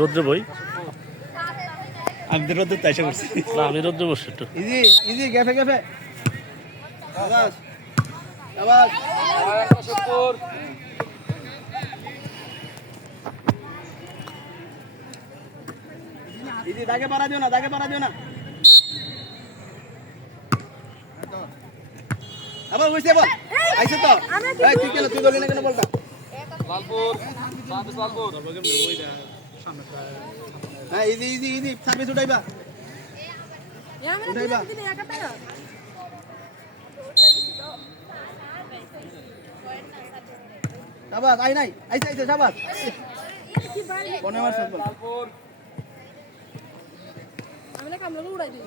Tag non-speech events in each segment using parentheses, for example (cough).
রৌদ্র বই। আমি তো তাইসা করছি না আমি রৌদ্র বসছি একটু। ইজি ইজি গেফে গেফে ইজি দাগে পারা দিও না দাগে পারা দিও না। আবার হইছে বল আইছে তো। এই তুই কেন তুই দলি না কেন বলটা হ্যাঁ ইজি ইজি ইজি সার্ভিস উঠাইবা। উঠাইবা। শাবাস আই নাই। আইছে আইছে শাবাস কোনে মারছ বল আউট রাইট ইজ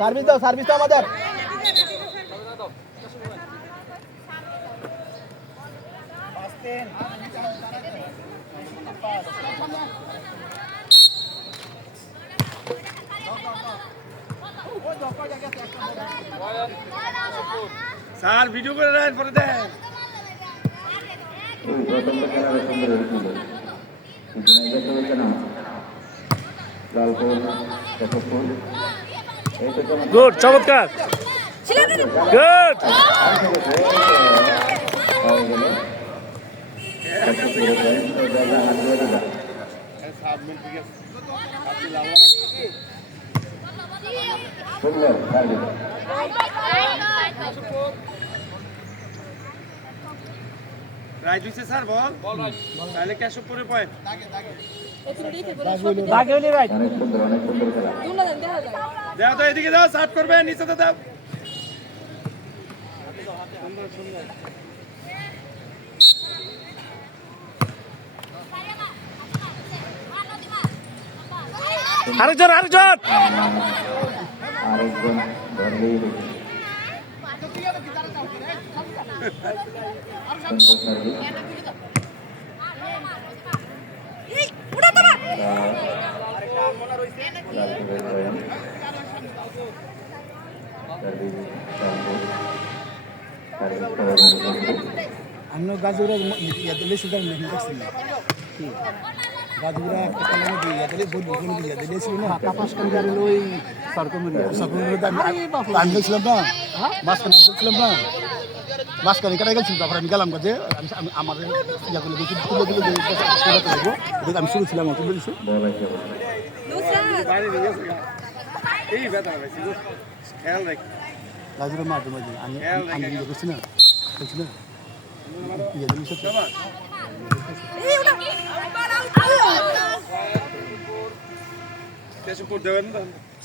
আমাদের স্যার ভিডিও করে দেন পরে দেন ওই প্রথমটা খেলার সুন্দর হয়েছিল সেখানে গেছে হয়েছে না লালপুর কেশবপুর এই তো কেমন গুড চমৎকার গুড রাইট হইছে স্যার বল তাহলে পয়েন্ট অনেক সুন্দর খেলা। দাও তো এদিকে দাও সার্ভ করবে নিচে তো দাও আরেকজন আরেকজন আরেকজন ধরলেই হয়েছে সুন্দর সার্ভিস লালপুরের পয়েন্ট সার্ভিস লালপুর সার্ভিস করার জন্য আমরা ইয়াদলে সুদার মেহনত করছি গাছগুলো একটা কালামে দিয়ে ইয়াদলে বল বল দিয়ে ইয়াদলে ছিল না। কাপাস করে আর ওই সরকমের সরকমের আমি গেছিলাম না? মাঝখানে আমি গেছিলাম না? মাঝখানে কেটে গেছিলাম তারপরে আমি গেলাম কাজে আমি- আমি আমাদের ইয়াগুলো দেখি তুলে দিলে এটা আমি গেছে। এই ব্যথা খেয়াল রাখ। মাঝে মাঝে আমি আমি- আমি করছি না। করছি না? ইয়াদলে সব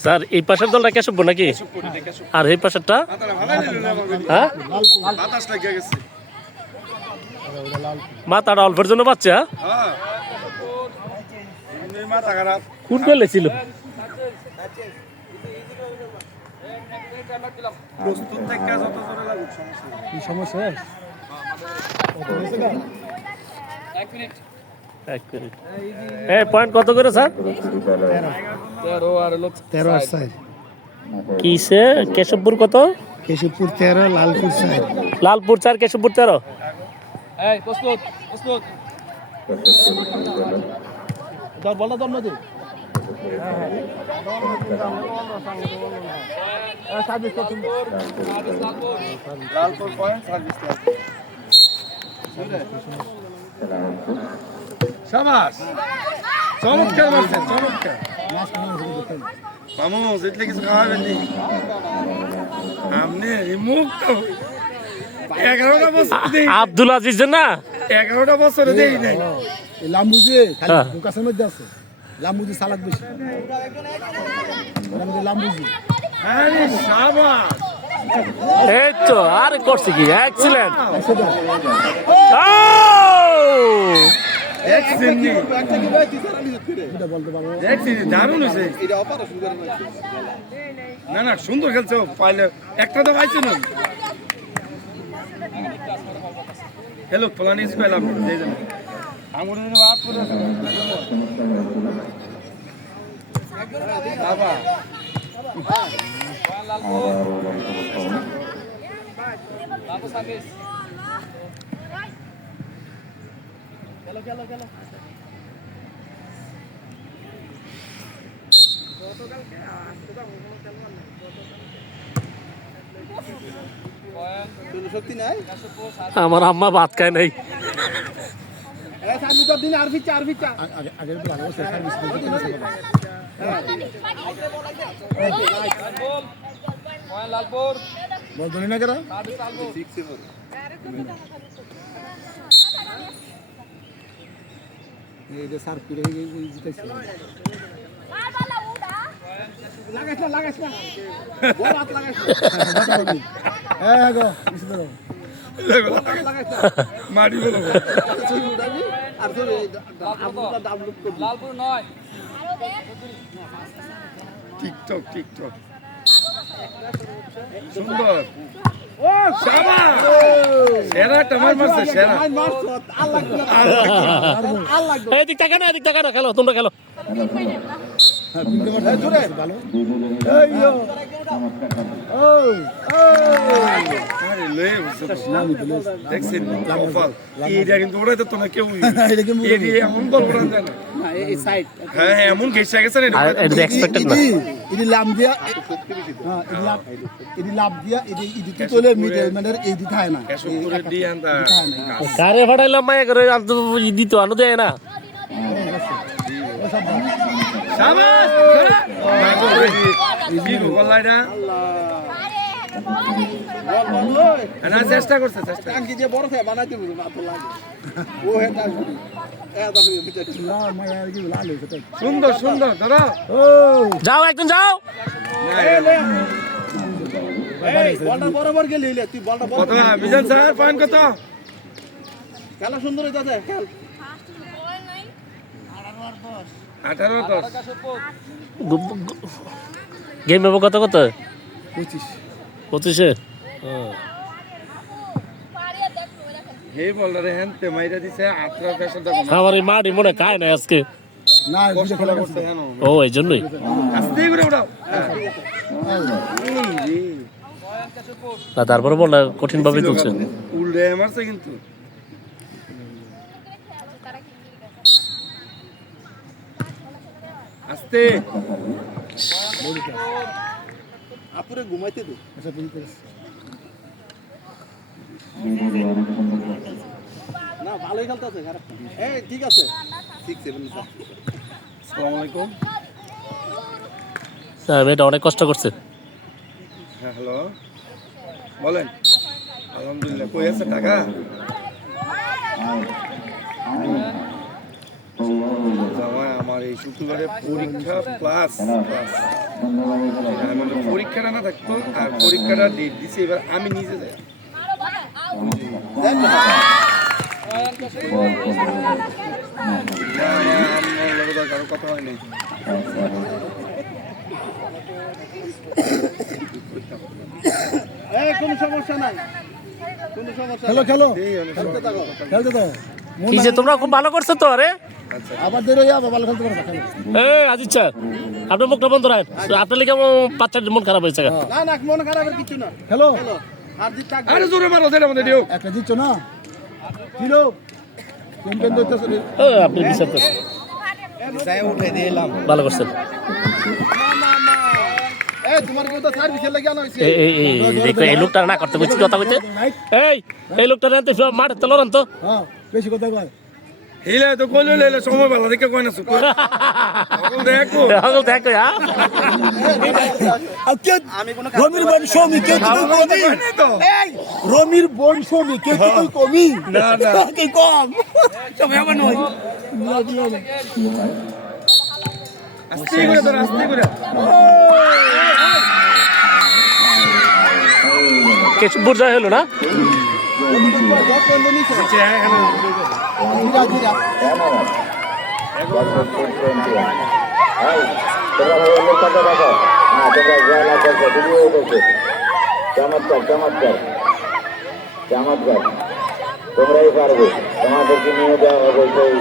স্যার এই পাশের দলটা কেশব নাকি? কেশবপুর। কেশব আর এই পাশেরটা। হ্যাঁ? মাথাটা অল্পের জন্য বাচ্চা? হ্যাঁ। কোন বেলে ছিল? সমস্যা? এক মিনিট। এই পয়েন্ট কত করে স্যার? তেরো আর সাইড। কিসে কেশবপুর কত? কেশবপুর তেরো লালপুর সাইড লালপুর চার কেশবপুর তেরো? তোর তোর নদী লালপুর পয়েন্ট সার্ভিস শাবাশ চমৎকার চমৎকার। মামু জিতলে কিছু খাওয়াবেন নি? আপনি এই মুখটা এগারোটা বছর আব্দুল আজিজ না? এগারোটা বছরে দেই নাই। এই লাম্বুজে খালি হ্যাঁ। দুকাসের মধ্যে আছে। লাম্বুজি সালাদ বেশি। লাম্বুজি। আরে সাবাস। এই তো আরে করছে কি? এক্সিলেন্ট দেখছেন নি এটা বলতে পারব? দেখছি দারুণ হয়েছে। না না সুন্দর খেলছে পাইলে একটা তো পাইছে না। হ্যালো ফলানি দেন আঙুর বাদ করে বাবা। খায় নাই। আগের তো ভালো সার্ভিস বলতো না কেন? এই যে সার পিড়ে না না ধরো মারি বলো টিকটক টিকটক সুন্দর। ও শাবাশ সেরা টামার মারছে সেরা। আল্লাহ এদিক না খেলো তোমরা খেলো। (laughs) এমন হ্যাঁ হ্যাঁ এমন ঘেসে গেছে না হ্যাঁ লাভ দিয়া ইদি তো মানে না। ফাটাইলাম মায়া করে আনতো দিত আনো দেয় না। চেষ্টা করছে চেষ্টা। বড় বানাইতে বুঝো লাগে। সুন্দর সুন্দর দাদা। যাও একজন যাও। বলটা বরাবর গেলি হইলে তুই বলটা কত বিজন স্যার পয়েন্ট কত? খেলা সুন্দর হইতাছে খেল। আঠারো দশ। গেম কত কত? 25 পঁচিশে? হে বলরে হেনতে মাইরা দিছে আত্রা পেশা দেখো আমার এই মাটি মনে খায় না আজকে। না কষ্ট খেলা করছে হেন ও এই জন্যই? আস্তে করে উড়াও। না তারপরে বললা কঠিন ভাবে তুলছে। উল্টে মারছে কিন্তু। আস্তে। আপুরে ঘুমাইতে দে। আচ্ছা তুমি না ভালোই খেলতেছে খারাপ এই ঠিক আছে। ঠিক আছে আসসালামু আলাইকুম। না মেয়েটা অনেক কষ্ট করছে। হ্যাঁ হ্যালো। বলেন। আলহামদুলিল্লাহ। কই আছে টাকা আমার এই শুক্রবারে পরীক্ষা প্লাস ক্লাস মানে পরীক্ষাটা না থাকতো আর পরীক্ষাটা ডেট দিছে এবার আমি নিজে যাই। কথা কোনো সমস্যা নাই খেলো খেলো। খেলতে কি যে তোমরা খুব ভালো করছ তো আরে। আবার দেরি হয়ে যাবে ভালো খেলতে পারবে খেলো। এ আজিজ স্যার আপনার মুখটা বন্ধ রাখেন। আপনার লিখে বাচ্চার মন খারাপ হয়েছে। না না মন খারাপের কিছু না। খেলো। খেলো। আর আরে জোরে মারো সেটা আমাদের দিও। একটা দিচ্ছ না? কিলো চ্যাম্পিয়ন দইতেছে ও আপনি বিচার করছেন ভালো করছেন। এই লোকটা না করতে বুঝছি কথা বলছে এই এই লোকটা মাঠে তো লড়ান তো। হ্যাঁ বেশি কথা কয়। হিলে তো কইলো লেলে সময় ভালো দেখে না সুখ দেখো। হগল দেখো হ্যাঁ? আর কে রমির বোন সৌমি কে কমি তো। রমির বোন সৌমি কে কি কমি না, না। কে কম। সবাই আমার নয়। আস্তে করে ধর আস্তে করে। কিছু বুঝা হলো না? চমৎকার চমৎকার চমৎকার তোমরাই পারবে তোমাদেরকে নিয়ে দেওয়া হবে সেই